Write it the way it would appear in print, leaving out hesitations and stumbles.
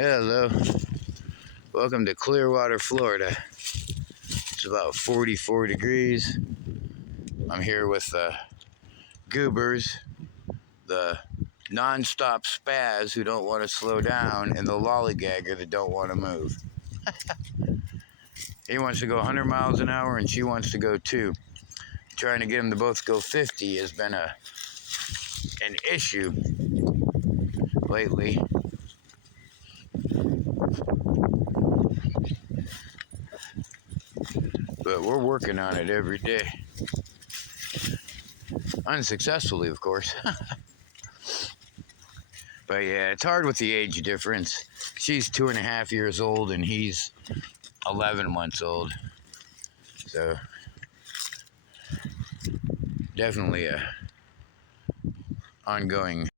Hello, welcome to Clearwater, Florida. It's about 44 degrees. I'm here with the goobers, the non-stop spaz who don't want to slow down, and the lollygagger that don't want to move. He wants to go 100 miles an hour and she wants to go 2. Trying to get them to both go 50 has been an issue lately. But we're working on it every day. Unsuccessfully, of course. But yeah, it's hard with the age difference. She's 2.5 years old and he's 11 months old. So definitely a ongoing